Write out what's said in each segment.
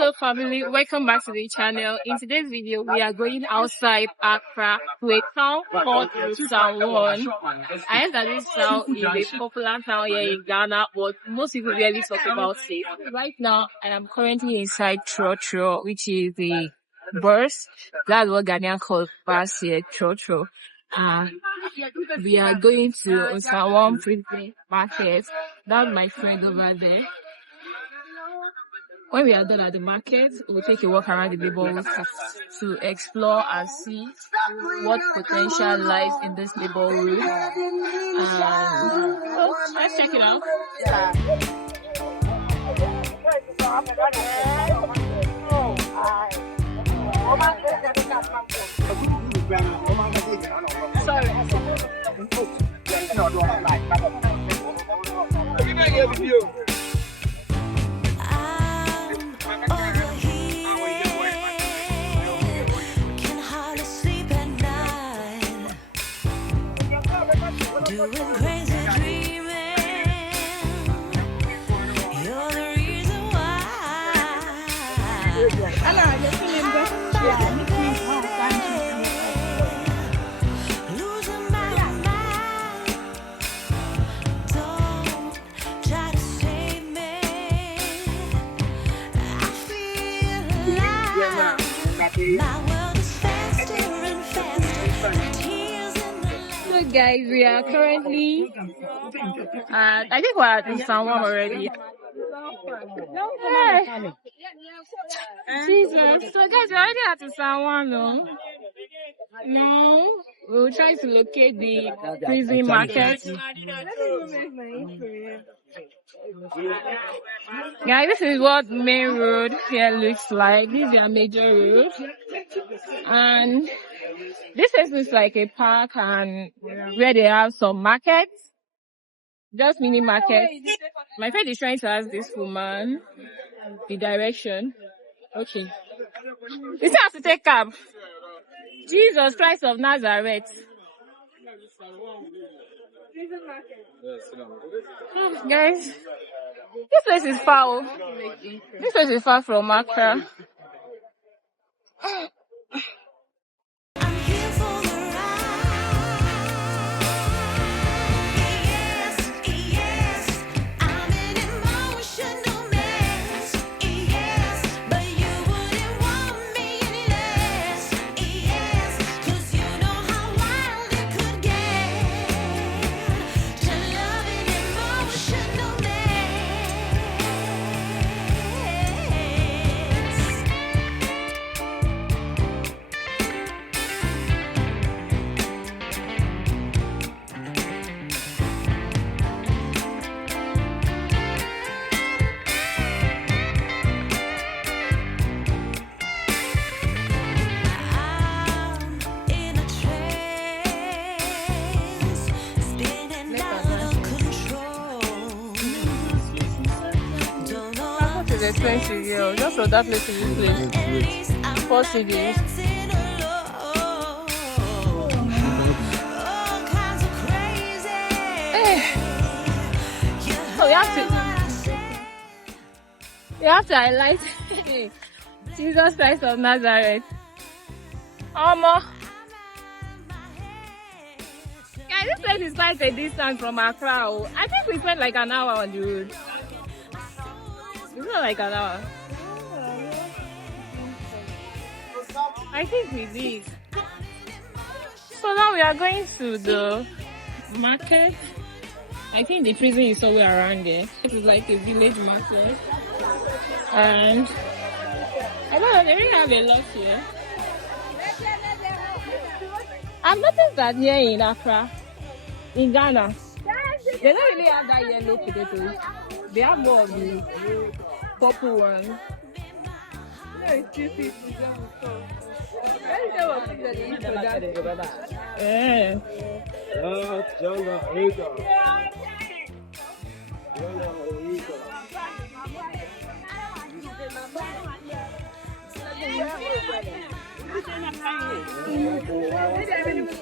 Hello family, welcome back to the channel. In today's video, we are going outside Accra to a town called Nsawam. I heard that this town is a popular town here in Ghana, but most people rarely talk about it. Right now, I am currently inside Trotro, which is the bus. That's what Ghanaian calls bus here, Trotro. We are going to Nsawam Prison Market. That's my friend over there. When we are done at the market, we'll take a walk around the neighborhood to explore and see what potential lies in this neighborhood. Let's check it out. Doing crazy dreaming, you're the reason why. Losing my mind, don't try to save me. I feel like my world is faster and faster. So guys, we are currently I think we're at Nsawam already. Hey. Jesus. So guys, we're already at Nsawam, no? No. We'll try to locate the prison market. Guys, this is what main road here looks like. This is our major road. And this is like a park and where they have some markets. Just mini markets. My friend is trying to ask this woman the direction. Okay. You still have to take cab. Jesus Christ of Nazareth. Oh, guys, this place is far. This place is far from Accra. It's expensive, yo. Just for that place to be placed. 4 CDs. So you have to highlight Jesus Christ of Nazareth. Guys, this place is quite a distance from Accra. I think we spent like an hour on the road. It's not like an hour. I think we did. So now we are going to the market. I think the prison is somewhere around there. It is like a village market. And I don't know, they really have a lot here. I've noticed that here in Accra, in Ghana, they don't really have that yellow potatoes. They have more of the purple ones. Yeah.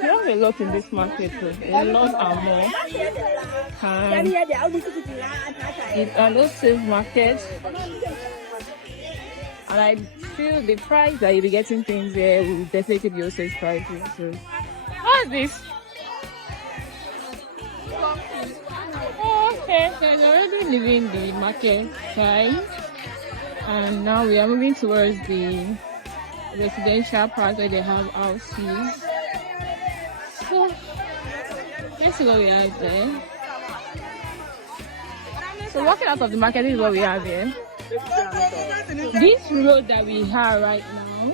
There are a lot in this market too. A lot and more. And it's a safe market. And I feel the price that you'll be getting things there will definitely be also pricey. So, what's this? Oh, okay, so they're already leaving the market side. And now we are moving towards the residential part where they have houses. So, let's see what we have there. So walking out of the market, this is what we have here. This road that we have right now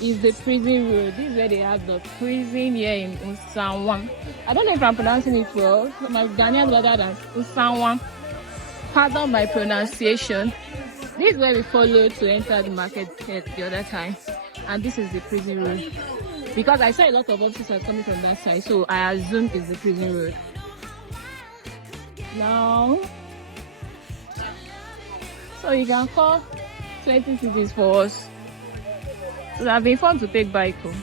is the prison road. This is where they have the prison here in Nsawam. I don't know if I'm pronouncing it well. My Ghanaian brother than Nsawam. Pardon my pronunciation. This is where we followed to enter the market the other time. And this is the prison road. Because I saw a lot of officers coming from that side, so I assume it's the prison road. Now, so you can call 20 cities for us. So that have been fun to take bike home.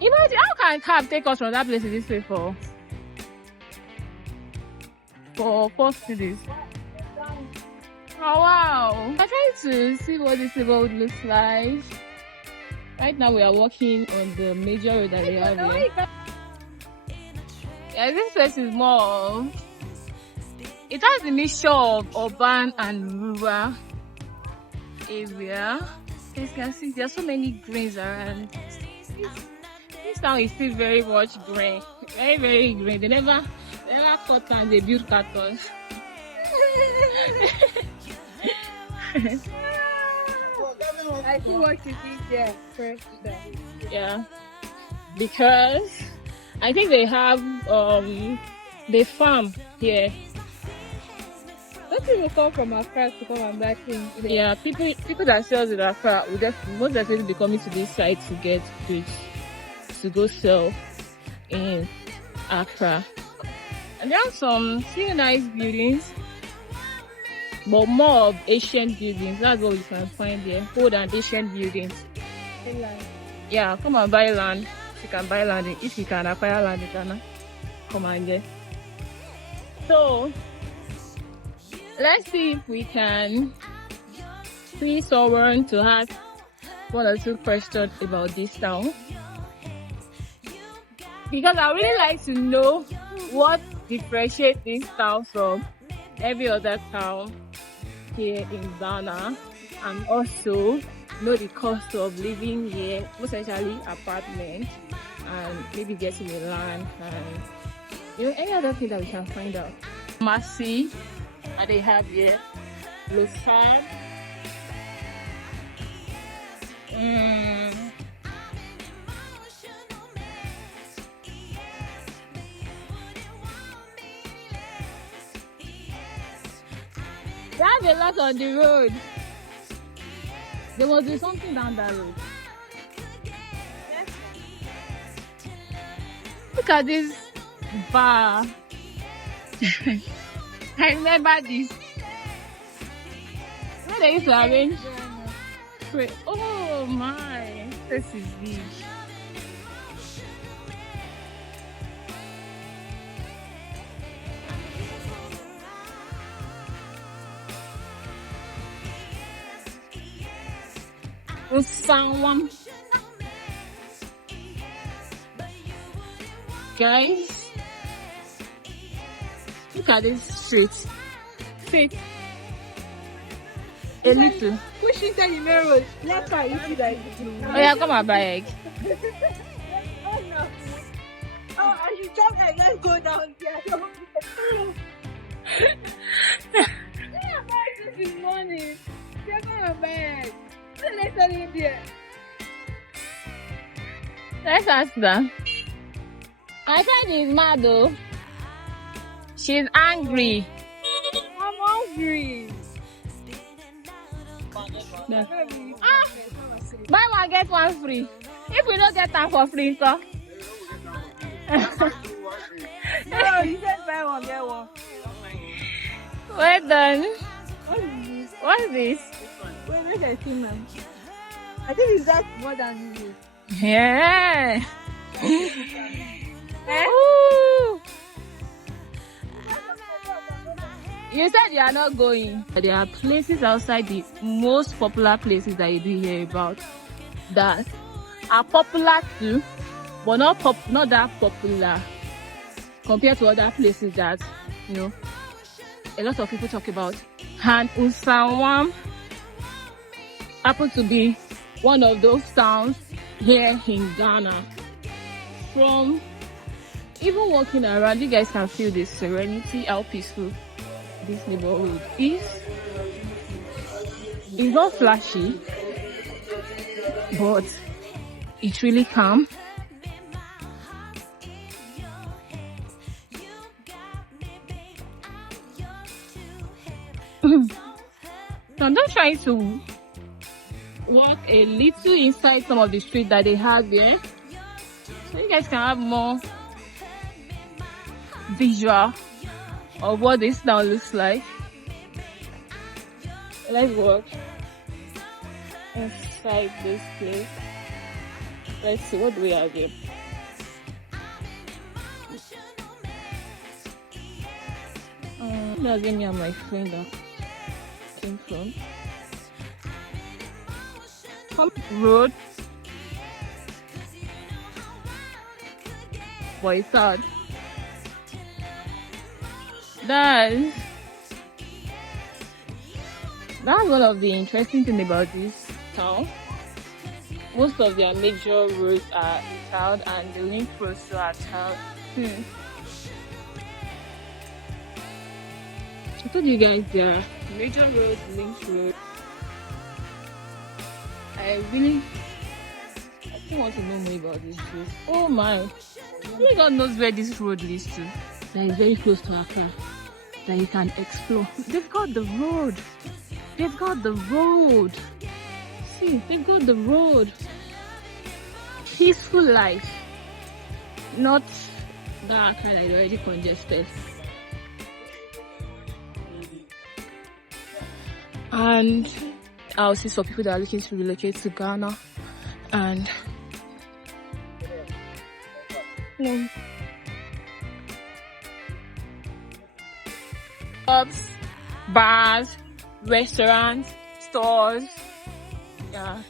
Imagine how can a cab take us from that place to this place for 4 cities? Oh wow! I'm trying to see what this road looks like. Right now we are walking on the major road that we have here. Yeah, this place is more. It has a mixture of urban and rural area. As you can see, there are so many greens around. This town is still very much green, very green. They never cut and they build cactus. I see what you did there first. Yeah, because I think they have the farm here. Don't people come from Accra to come and buy things? Yeah, people that sells in Accra will most definitely be coming to this site to get goods to go sell in Accra. And there are some few nice buildings, but more of ancient buildings. That's what we can find there. Old and ancient buildings. Yeah, come and buy land. You can buy land if you can acquire land in Ghana. Come and get. So let's see if we can see someone to ask 1 or 2 questions about this town. Because I really like to know what differentiates this town from every other town here in Ghana, and also know the cost of living here, essentially apartment, and maybe getting a land, and any other thing that we can find out. Mercy that they have here, Losab. They have a lot on the road. There must be something down that road. Look at this bar. I remember this. Where they used to arrange. Oh my, this is big. Nsawam. Guys, look at this street. Fit a little. Push inside the main road. Let's try you see that. Oh yeah, come and buy egg. Oh no. Oh, I should chop egg. Let's go down there. Yeah, buy this in morning. You're gonna buy egg. Let's tell you there. Let's ask them. My friend is mad though. She's angry. I'm hungry. Yeah. Buy one get one free. If we don't get them for free, so. No, you said buy one get one. Well done. What is this? What's this? Wait, make I see, ma'am. I think it's just more than you. Yeah. Eh? Ooh. You said you are not going. There are places outside the most popular places that you do hear about that are popular too, but not that popular compared to other places that, you know, a lot of people talk about. And Nsawam happens to be one of those towns here in Ghana. From even walking around, you guys can feel the serenity, how peaceful this neighborhood is. It's not flashy, but it's really calm. So I'm just trying to walk a little inside some of the streets that they have there, so you guys can have more visual of what this town looks like. Let's walk inside this place. Let's see, what do we have here? That's me and my friend that came from. Road, but it's sad. That's one of the interesting things about this town. Most of their major roads are tiled and the link roads too are tiled. I told you guys there are major roads, link roads. I still want to know more about this road. Oh my! Only God knows where this road leads to. That is very close to Accra. That you can explore. They've got the road. They've got the road. See, they've got the road. Peaceful life. Not that kind of already congested. And I'll see some people that are looking to relocate to Ghana and pubs, bars, restaurants, stores. Yeah.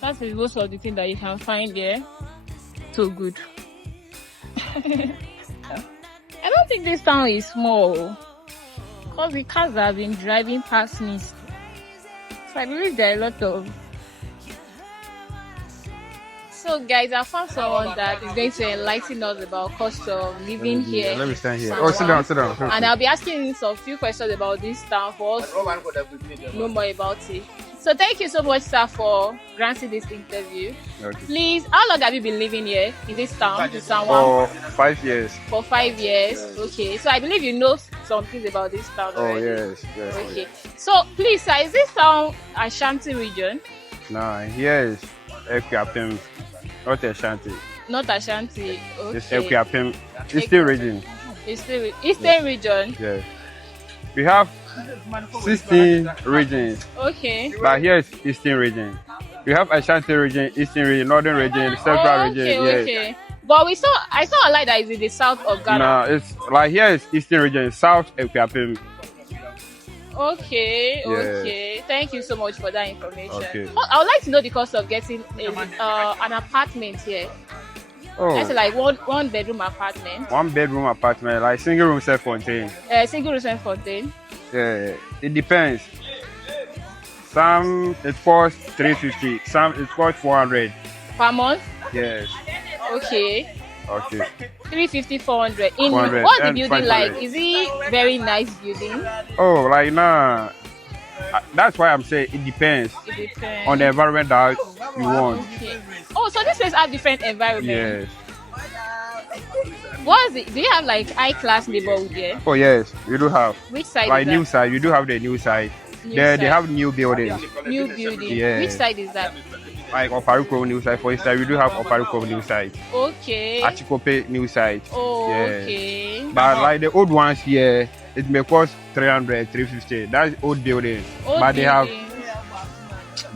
That's most of the things that you can find there. So good. I don't think this town is small. Because the cars have been driving past me. So I believe there are a lot of. So guys, I found someone that is going to enlighten us about cost of living here. Let me stand here. Nsawam. Oh, sit down. And I'll be asking some few questions about this town for us to know more about it. So thank you so much, sir, for granting this interview. Okay. Please, how long have you been living here in this town, Nsawam? For 5 years. For 5 years. Okay. So I believe you know some things about this town already. Oh, yes. Okay. So please, sir, is this town Ashanti region? Nah, here is Equiapim, not Ashanti. Not Ashanti. It's Okay. Equiapim, Eastern region. Eastern region. Yes. We have 16 regions, Okay. but here is Eastern region. We have Ashanti region, Eastern region, Northern region, Central region. Yes. Okay. But I saw a light that is in the south of Ghana. Nah, it's like here is Eastern region, South Equiapim. Okay. Yeah. Okay. Thank you so much for that information. Okay. I would like to know the cost of getting an apartment here. Oh, That's like one bedroom apartment. 1 bedroom apartment, like single room self-contained. Single room and contain. Yeah, it depends. Some it costs 350, some it costs 400. Per month? Yes. Okay. Okay. 350, 400. In 400 what's the and building 500. like? Is it very nice building? Oh, like nah. That's why I'm saying it depends It depends. on the environment that you want. Okay. Oh, so this place have different environment. Yes. What is it? Do you have like high class neighborhood here? Oh yes, we do have. Which side Like is new that? side, we do have the new side. New They side. have new buildings. New building. Yeah. Which side is that? Like Oparukro new side, for instance, we do have Oparukro new side. Okay. Achikope new side. Oh, Yeah. okay. But like the old ones here, it may cost 300, 350. That's old buildings. Old but they have building.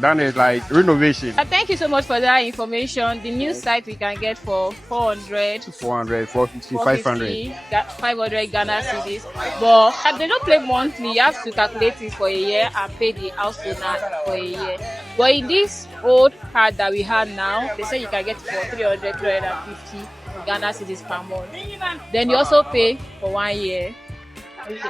done it like renovation. Thank you so much for that information. The new site we can get for 400, 400, 450, 500. 500 Ghana cedis. But they don't pay monthly. You have to calculate it for a year and pay the house owner for a year. But in this old card that we have now, they say you can get it for 300, 350 Ghana cedis per month. Then you also pay for 1 year.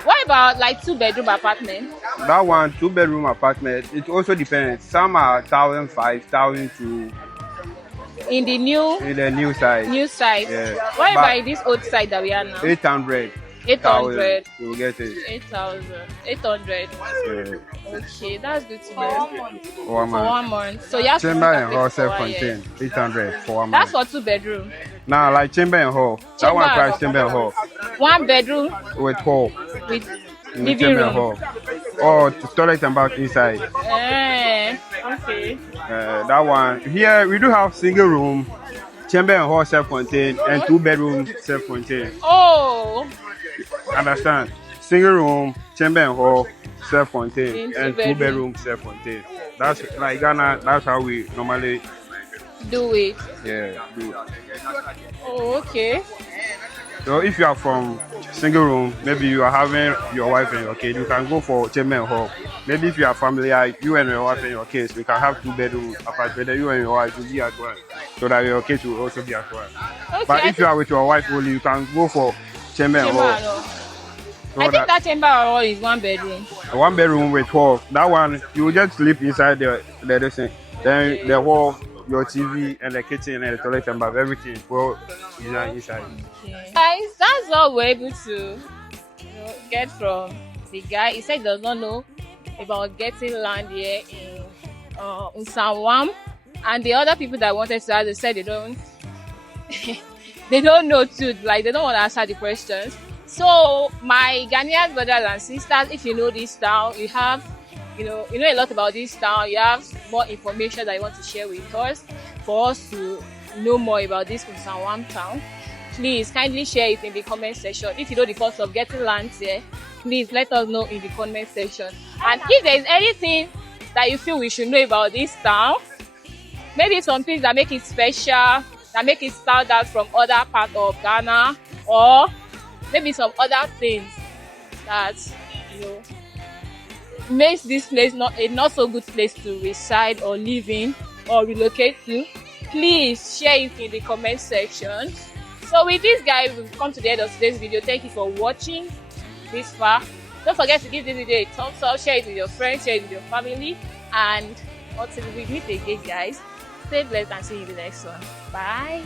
What about like 2-bedroom apartment? That one, 2-bedroom apartment, it also depends. Some are 1,500, 1,200. In the new site. New site. Yeah. What about this old site that we are now? 800. 800. You will get it. 8,000. 800. Yeah. Okay, that's good to know. For 1 month. For 1 month. So you have Chamber to and hall self-contained. 800 for 1 month. That's for 2-bedroom. Now, like chamber and hall. That one price chamber and hall. 1 bedroom With hall. with In living chamber room. and hall. Or toilet and bath inside. Okay. That one. Here we do have single room, chamber and hall self-contained, and 2-bedroom self-contained. Oh. Understand? Single room, chamber and hall, self-contained, In and 2-bedroom self-contained. That's like Ghana. That's how we normally Do it. do. Oh, okay. So if you are from single room, maybe you are having your wife and your kid, you can go for chamber and hall. Maybe if you are familiar, you and your wife and your kids, we can have 2-bedroom apartment. Then you and your wife will be at one, so that your kids will also be at one. Okay. But if you are with your wife only, you can go for chamber and hall. So I think that chamber and hall is 1 bedroom. 1 bedroom with hall. That one you will just sleep inside the thing. Then the hall, your TV and the kitchen and the toilet and bath, everything will be inside. Okay. Guys, that's all we're able to get from the guy. He said he does not know about getting land here in Nsawam, and the other people that wanted to ask, they said they don't they don't know too, like they don't want to answer the questions. So my Ghanaian brothers and sisters, if you know this town, you have know a lot about this town, you have more information that you want to share with us for us to know more about this Nsawam town, please kindly share it in the comment section. If you know the cost of getting land here, please let us know in the comment section. And if there is anything that you feel we should know about this town, maybe some things that make it special, that make it stand out from other parts of Ghana, or maybe some other things that makes this place not so good place to reside or live in or relocate to, please share it in the comment section. So with this, guys, we've come to the end of today's video. Thank you for watching this far. Don't forget to give this video a thumbs up, share it with your friends, share it with your family, and until we meet again, guys, stay blessed and see you in the next one. Bye.